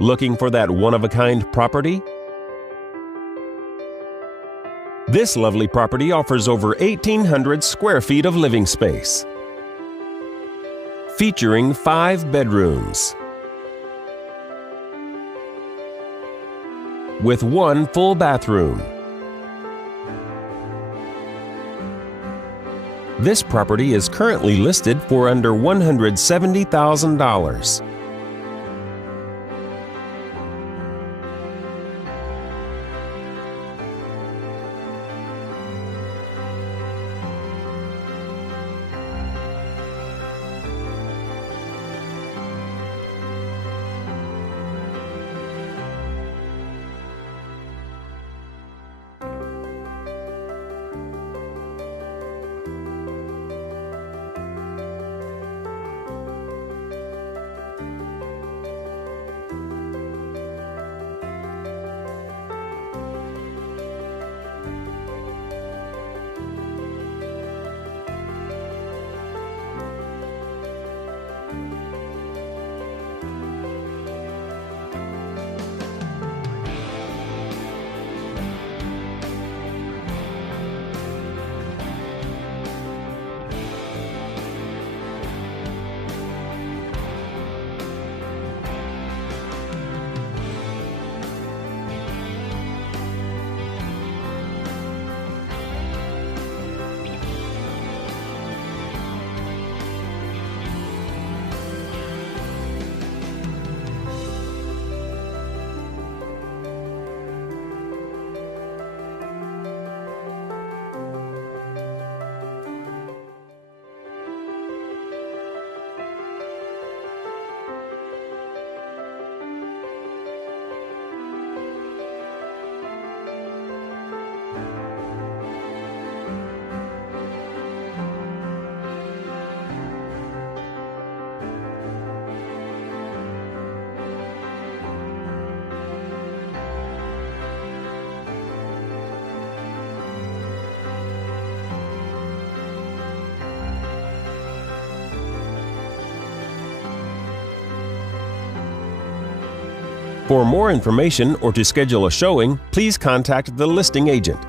Looking for that one-of-a-kind property? This lovely property offers over 1,800 square feet of living space, featuring 5 bedrooms, with 1 full bathroom. This property is currently listed for under $170,000. For more information or to schedule a showing, please contact the listing agent.